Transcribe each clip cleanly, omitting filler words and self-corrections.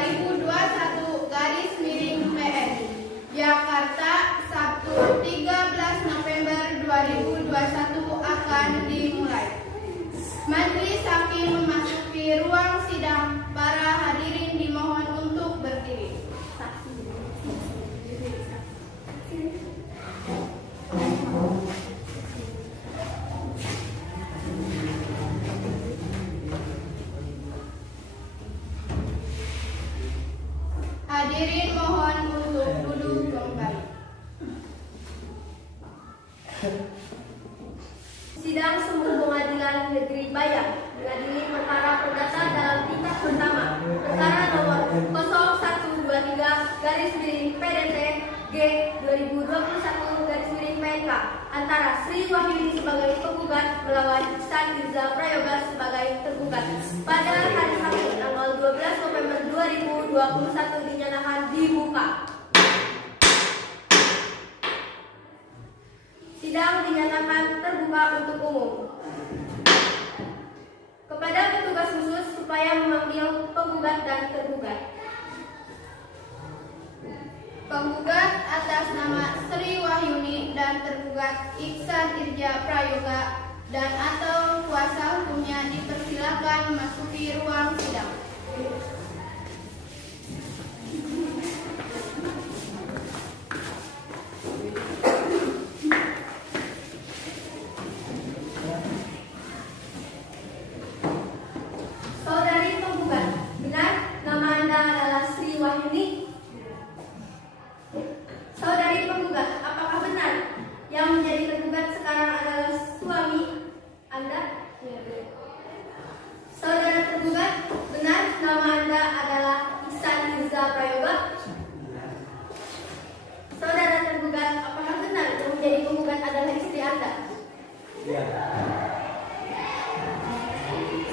2021/PN Jakarta, Sabtu 13 November 2021 akan dimulai. Majelis Hakim memasuki ruang sidang. Para hadirin dimohon untuk berdiri. Hadirin mohon untuk duduk kembali. Sidang Sumber Pengadilan Negeri Bayang mengadili perkara perdata dalam tingkat pertama perkara nomor 0123/PDT G 2021/PNK antara Sri Wahyuni sebagai penggugat melawan Ihsan Irza Prayoga sebagai tergugat pada hari Sabtu tanggal 12 November 2021 dinyatakan dibuka. Sidang dinyatakan terbuka untuk umum. Kepada petugas khusus supaya memanggil penggugat dan tergugat. Penggugat atas nama Sri Wahyuni dan tergugat Ihsan Irza Prayoga dan atau kuasa hukumnya dipersilakan memasuki ruang sidang. Saudari penggugat, benar nama Anda adalah Sri Wahyuni? Saudari penggugat, apakah benar yang menjadi tergugat sekarang adalah suami Anda? Saudara tergugat, benar nama Anda adalah Ihsan Irza Prayoga? Saudara tergugat, apakah benar yang menjadi penggugat adalah istri Anda?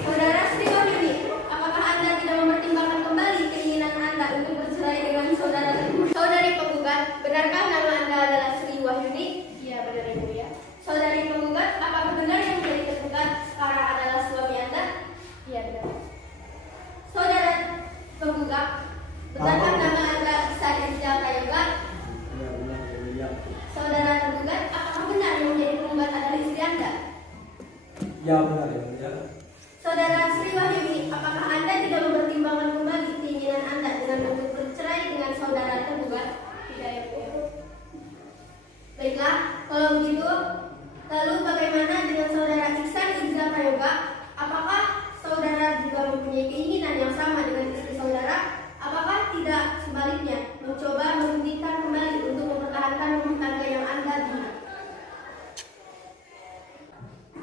Saudara Sri Wahyuni, apakah Anda tidak mempertimbangkan kembali keinginan Anda untuk bercerai dengan saudara tergugat? Saudari penggugat, benarkah nama Anda adalah Sri Wahyuni? Iya, benar Ibu ya. Saudari penggugat, apakah benar yang menjadi tergugat sekarang adalah suami Anda? Iya, benar. Saudara penggugat, benarkah nama Anda Ihsan Irza Prayoga? Saudara tergugat, apakah benar yang menjadi penggugat adalah istri Anda? Ya benar ya. Saudara Sri Wahyuni, apakah Anda tidak mempertimbangkan kembali keinginan Anda dengan untuk bercerai dengan saudara tergugat? Tidak ya Bu. Baiklah, kalau begitu, lalu bagaimana dengan saudara Ihsan Irza Prayoga? Apakah saudara juga mempunyai keinginan yang sama dengan istri saudara? Apakah tidak sebaliknya mencoba menghentikan kembali untuk mempertahankan rumah tangga yang Anda bina?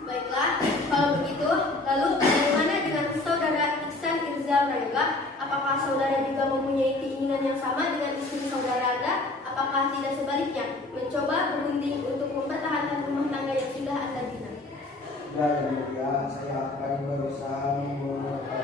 Baiklah, kalau begitu, lalu bagaimana dengan saudara Ihsan Irza Prayoga? Apakah saudara juga mempunyai keinginan yang sama dengan istri saudara Anda? Apakah tidak sebaliknya mencoba berunding untuk mempertahankan rumah tangga yang sudah Anda bina? Ya, saya akan berusaha menggunakan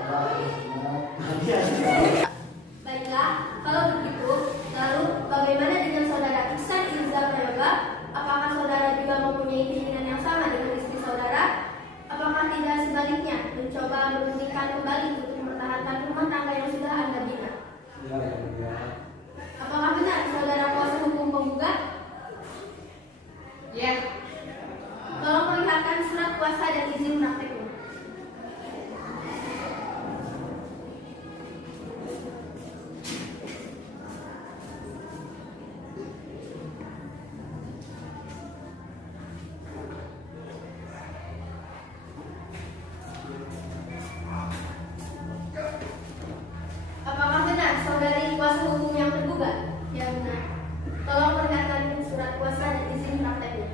Baiklah, kalau begitu, lalu bagaimana dengan saudara Ihsan Irza Prayoga? Apakah saudara juga mempunyai keinginan yang sama dengan istri saudara? Apakah tidak sebaliknya mencoba berundingkan kembali untuk mempertahankan rumah tangga yang sudah Anda bina? ya. Apakah benar saudara kuasa hukum penggugat? Ya. Tolong perlihatkan surat kuasa dan izin prakteknya. Apakah benar saudari kuasa hukum yang tergugat? Ya benar. Tolong perlihatkan surat kuasa dan izin prakteknya.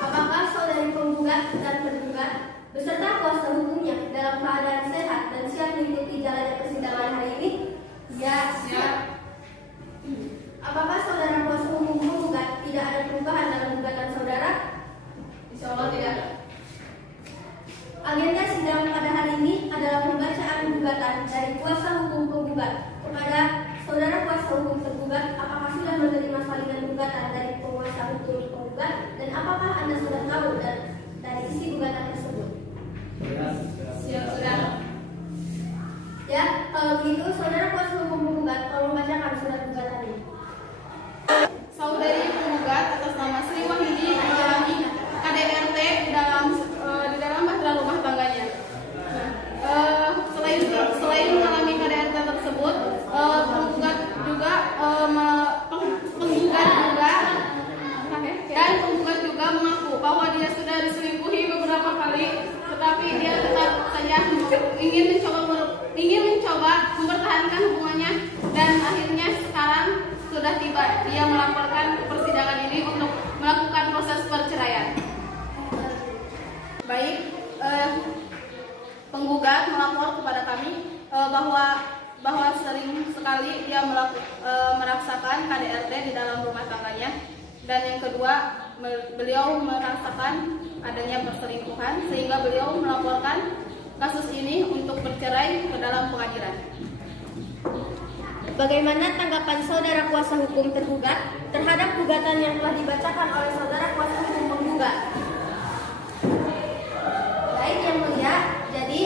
Apakah saudari penggugat dan tergugat beserta kuasa hukumnya dalam keadaan sehat dan siap mengikuti jalannya persidangan hari ini? Ya, siap. Apakah saudara kuasa Insya Allah tidak. Agenda sidang pada hari ini adalah pembacaan gugatan dari kuasa hukum penggugat kepada saudara kuasa hukum tergugat. Apakah sudah menerima salinan gugatan dari kuasa hukum penggugat dan apakah Anda sudah tahu dari isi gugatan tersebut? Siap, sudah. Ya, kalau begitu saudara kuasa hukum penggugat tolong bacakan surat gugatan ini. Saudari penggugat atas nama Sri Wahyuni mengalami KDRT di dalam bahtera rumah tangganya. Selain mengalami KDRT tersebut, penggugat juga mengaku bahwa dia sudah diselingkuhi beberapa kali, tetapi dia tetap saja ingin mencoba mempertahankan hubungannya, dan akhirnya sekarang sudah tiba dia melaporkan persidangan ini untuk melakukan proses perceraian. Baik, penggugat melapor kepada kami bahwa sering sekali dia merasakan KDRT di dalam rumah tangganya, dan yang kedua beliau merasakan adanya perselingkuhan sehingga beliau melaporkan kasus ini untuk bercerai ke dalam pengadilan. Bagaimana tanggapan saudara kuasa hukum tergugat terhadap gugatan yang telah dibacakan oleh saudara kuasa hukum penggugat? Baik, yang mulia, jadi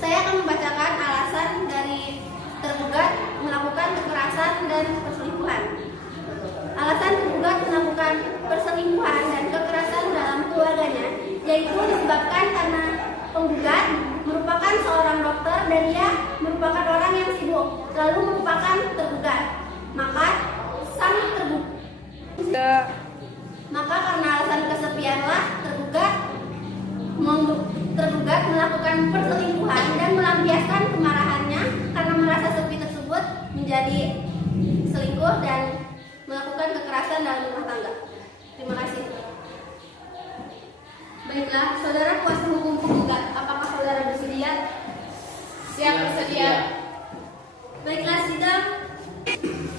saya akan membacakan alasan dari tergugat melakukan kekerasan dan perselingkuhan. Alasan tergugat melakukan perselingkuhan dan kekerasan dalam keluarganya yaitu disebabkan karena penggugat merupakan seorang dokter dan dia merupakan orang yang sibuk, lalu merupakan tergugat. Maka karena alasan kesepianlah tergugat melakukan perselingkuhan dan melampiaskan kemarahannya karena merasa sepi tersebut menjadi selingkuh dan melakukan kekerasan dalam rumah tangga. Terima kasih. Baiklah, saudara kuasa hukum penggugat, apakah saudara bersedia? Siap, bersedia. Baiklah, sidang.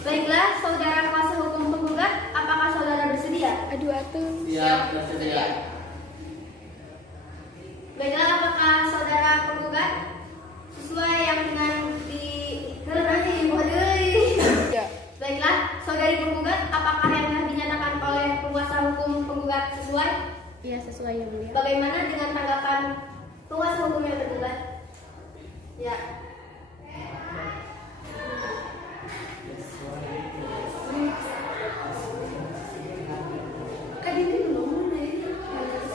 Baiklah, saudara kuasa hukum penggugat, apakah saudara bersedia? Siap, bersedia. Baiklah, apakah saudara penggugat sesuai yang dengan Baiklah, saudari penggugat, apakah yang telah dinyatakan oleh kuasa hukum penggugat sesuai? Iya, sesuai yang mulia. Bagaimana dengan tanggapan kuasa hukum yang tergugat? Ya.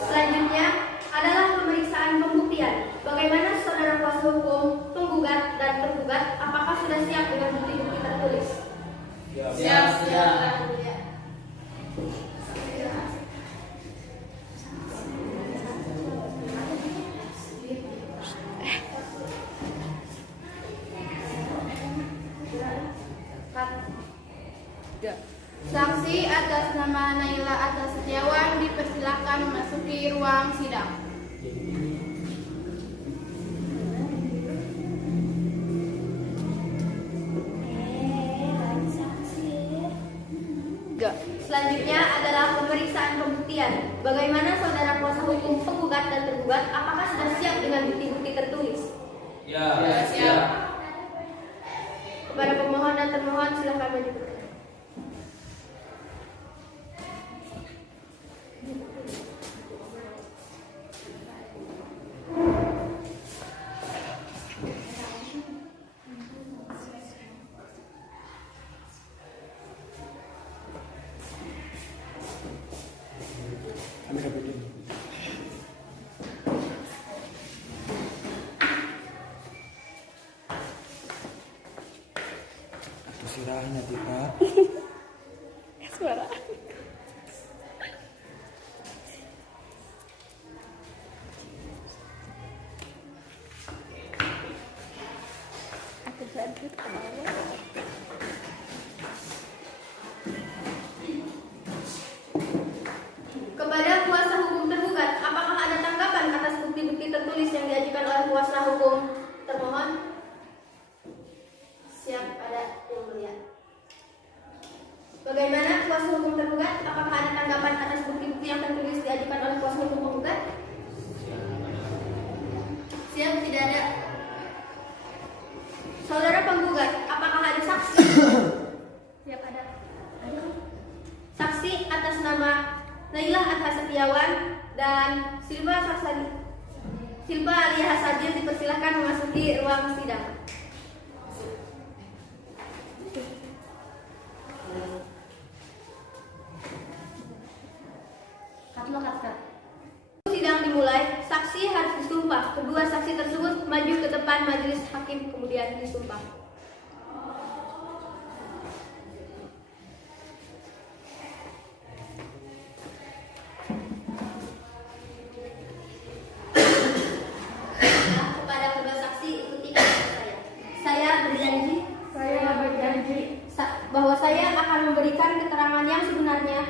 Selanjutnya adalah pemeriksaan pembuktian. Bagaimana saudara kuasa hukum penggugat dan tergugat apakah sudah siap dengan bukti-bukti tertulis? Siap. Saksi atas nama Naila Atta Setiawan dipersilakan memasuki ruang sidang. Selanjutnya adalah pemeriksaan pembuktian. Bagaimana saudara kuasa hukum penggugat dan tergugat apakah sudah siap dengan bukti-bukti tertulis? Ya, siap. Kepada pemohon dan termohon silakan maju. Sirahin nanti Pak. Suara. Aku bantu ke bawah. Kepada kuasa hukum tergugat, apakah ada tanggapan atas bukti-bukti tertulis yang diajukan oleh kuasa hukum termohon? Siap, ada yang mulia. Bagaimana kuasa hukum tergugat? Apakah ada tanggapan atas bukti-bukti yang tertulis diajukan oleh kuasa Laila Adha Setiawan dan Silva Alia Hasabil dipersilakan memasuki ruang sidang. Sidang dimulai, saksi harus disumpah. Kedua saksi tersebut maju ke depan majelis hakim kemudian disumpah. Kepada kedua saksi ikuti kata saya. Saya berjanji bahwa saya akan memberikan keterangan yang sebenarnya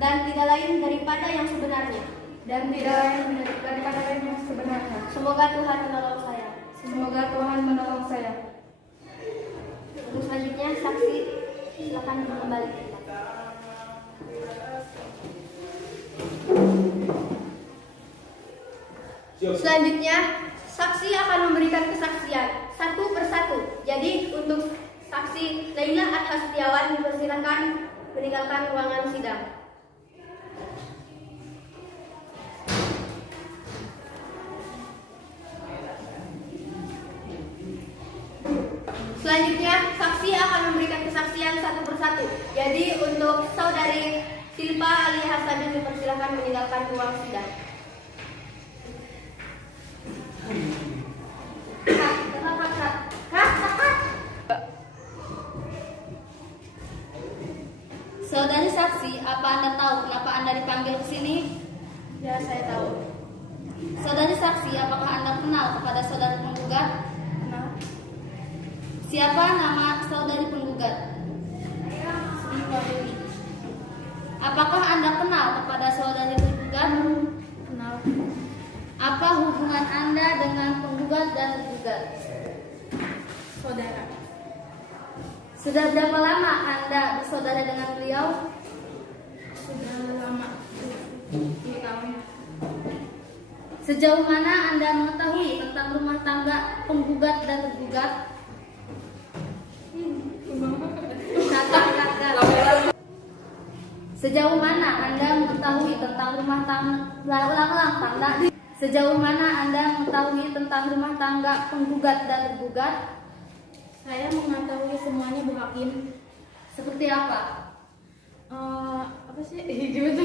dan tidak lain daripada yang sebenarnya. Semoga Tuhan menolong saya. Untuk selanjutnya saksi silakan kembali. Selanjutnya saksi akan memberikan kesaksian satu persatu. Jadi untuk saksi Laila Adha Setiawan dipersilakan meninggalkan ruangan sidang. Selanjutnya saksi akan memberikan kesaksian satu persatu. Jadi untuk saudari Silva Alia Hasabil dipersilakan meninggalkan ruang sidang. Saudari saksi, apa Anda tahu kenapa Anda dipanggil ke sini? Ya, saya tahu. Saudari saksi, apakah Anda kenal kepada saudara penggugat? Kenal? Siapa nama saudari penggugat? Sri Wahyuni. Apakah Anda kenal kepada saudari penggugat? Kenal. Apa hubungan Anda dengan penggugat dan tergugat? Saudara. Sudah berapa lama Anda bersaudara dengan beliau? Sudah lama. 10 tahun. Sejauh mana Anda mengetahui tentang rumah tangga penggugat dan tergugat? Sejauh mana Anda mengetahui tentang rumah tangga? Sejauh mana Anda mengetahui tentang rumah tangga penggugat dan tergugat? Saya mengetahui semuanya, Bu Hakim. Seperti apa? Apa sih? Gimana?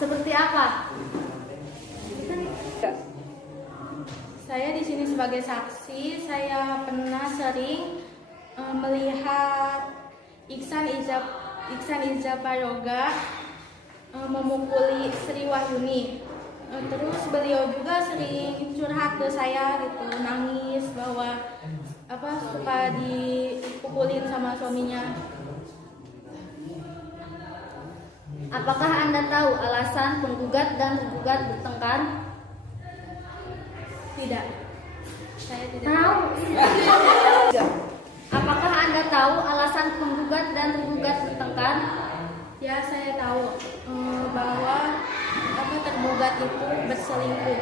Seperti apa? Saya di sini sebagai saksi. Saya pernah sering melihat Iksan Iza Prayoga memukuli Sri Wahyuni. Terus beliau juga sering curhat ke saya gitu, nangis bahwa suka dipukulin sama suaminya. Apakah Anda tahu alasan penggugat dan tergugat bertengkar? Tidak. Saya tidak Tahu. Apakah Anda tahu alasan penggugat dan tergugat bertengkar? Ya, saya tahu bahwa tergugat itu berselingkuh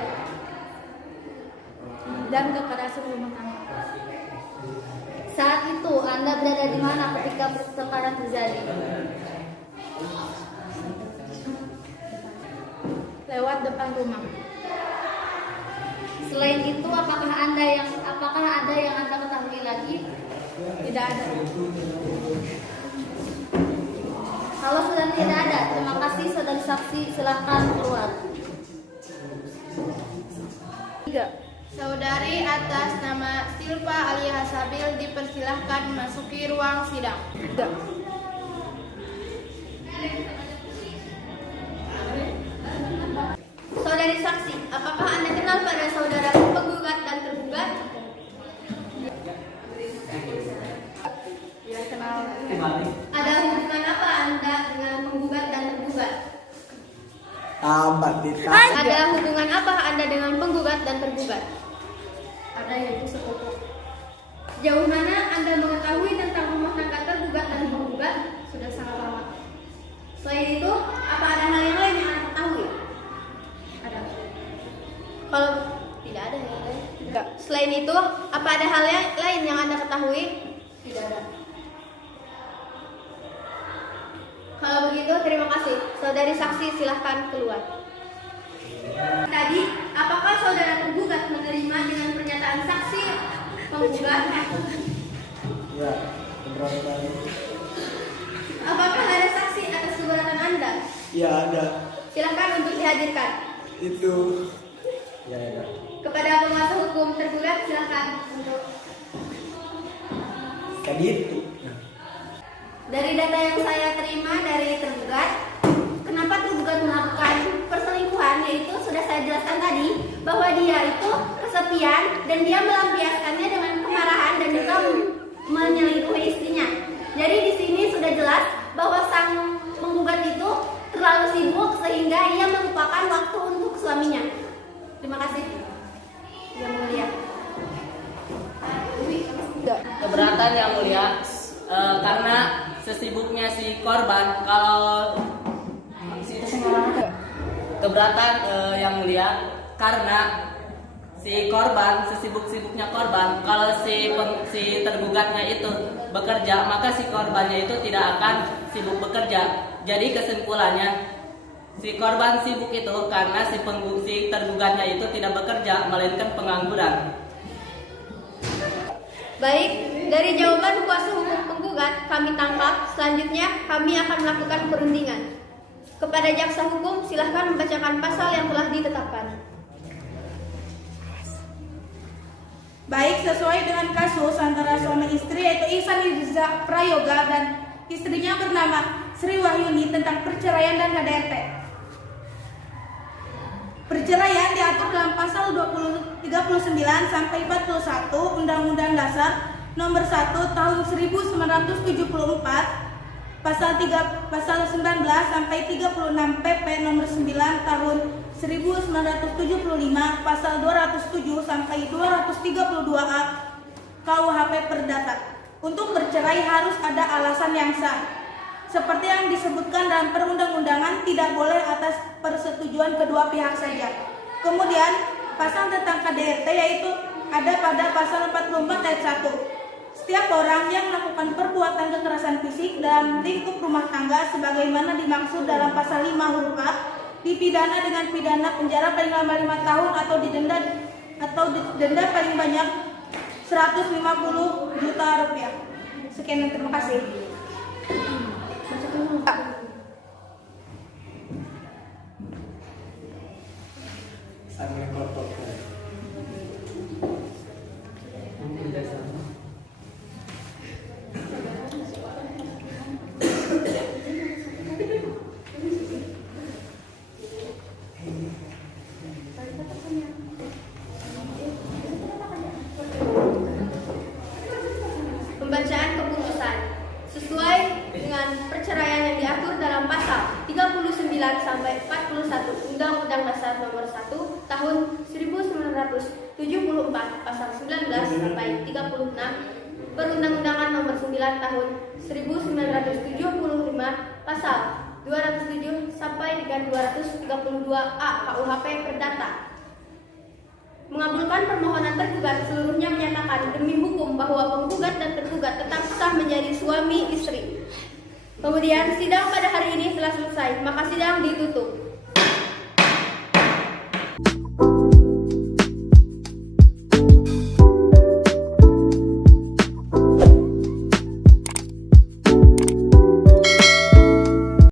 dan kekerasan rumah tangga. Saat itu Anda berada di mana ketika pertengkaran terjadi? Lewat depan rumah. Selain itu, apakah ada yang Anda ketahui lagi? Tidak ada. Kalau sudah tidak ada, terima kasih saudari saksi, silakan keluar. 3. Saudari atas nama Silva Alia Hasabil dipersilahkan memasuki ruang sidang. Saudari saksi, apakah Anda kenal pada saudara penggugat dan tergugat? Ya, kenal. Ada hubungan apa Anda dengan penggugat dan tergugat? Ada hubungan apa Anda dengan penggugat dan tergugat? Ada, yaitu sepupu. Sejauh mana Anda mengetahui tentang rumah tangga tergugat dan penggugat? Sudah sangat lama. Selain itu, apa ada hal yang lain yang Anda ketahui? Ada. Kalau tidak ada yang lain. Tidak. Selain itu, apa ada hal yang lain yang Anda ketahui? Tidak ada. Kalau begitu, terima kasih. Saudari saksi, silahkan keluar. Tadi, apakah saudara penggugat menerima dengan pernyataan saksi penggugat? Ya, keberatan. Apakah ada saksi atas keberatan Anda? Ya, ada. Silahkan untuk dihadirkan. Itu. Ya, ya. Kepada penguasa hukum tergugat, silahkan untuk. Tadi itu. Dari data yang saya terima dari tergugat, kenapa tergugat melakukan perselingkuhan, yaitu sudah saya jelaskan tadi bahwa dia itu kesepian dan dia melampiaskannya dengan kemarahan dan juga menyelingkuhi istrinya. Jadi di sini sudah jelas bahwa sang penggugat itu terlalu sibuk sehingga ia melupakan waktu untuk suaminya. Terima kasih. Yang mulia. Keberatan yang mulia, karena sesibuknya si korban, kalau keberatan yang mulia, karena si korban, sesibuk-sibuknya korban, kalau si tergugatnya itu bekerja, maka si korbannya itu tidak akan sibuk bekerja. Jadi kesimpulannya, si korban sibuk itu karena si tergugatnya itu tidak bekerja, melainkan pengangguran. Baik, dari jawaban kuasa hukum penggugat kami tangkap. Selanjutnya kami akan melakukan perundingan. Kepada jaksa hukum, silahkan membacakan pasal yang telah ditetapkan. Baik, sesuai dengan kasus antara suami istri yaitu Ihsan Irza Prayoga dan istrinya bernama Sri Wahyuni tentang perceraian dan KDRT. Perceraian diatur dalam pasal 39 sampai 41 Undang-Undang Dasar Nomor 1 Tahun 1974, pasal 19 sampai 36 PP Nomor 9 Tahun 1975, pasal 207 sampai 232A KUHP Perdata. Untuk bercerai harus ada alasan yang sah. Seperti yang disebutkan dalam perundang-undangan, tidak boleh atas persetujuan kedua pihak saja. Kemudian, pasal tentang KDRT yaitu ada pada pasal 44 ayat 1. Setiap orang yang melakukan perbuatan kekerasan fisik dalam lingkup rumah tangga sebagaimana dimaksud dalam pasal 5 huruf A dipidana dengan pidana penjara paling lama 5 tahun atau denda paling banyak 150 juta rupiah. Sekian dan terima kasih. Pembacaan keputusan sesuai dengan perceraian yang diatur dalam pasal 39 sampai 41 Undang-Undang Dasar Nomor 1 Tahun 1974, pasal 19 sampai 36 Perundang-undangan Nomor 9 Tahun 1975, pasal 207 sampai dengan 232A KUHP Perdata. Mengabulkan permohonan tergugat, seluruhnya menyatakan demi hukum bahwa penggugat dan tergugat tetap sah menjadi suami istri. Kemudian sidang pada hari ini telah selesai, maka sidang ditutup.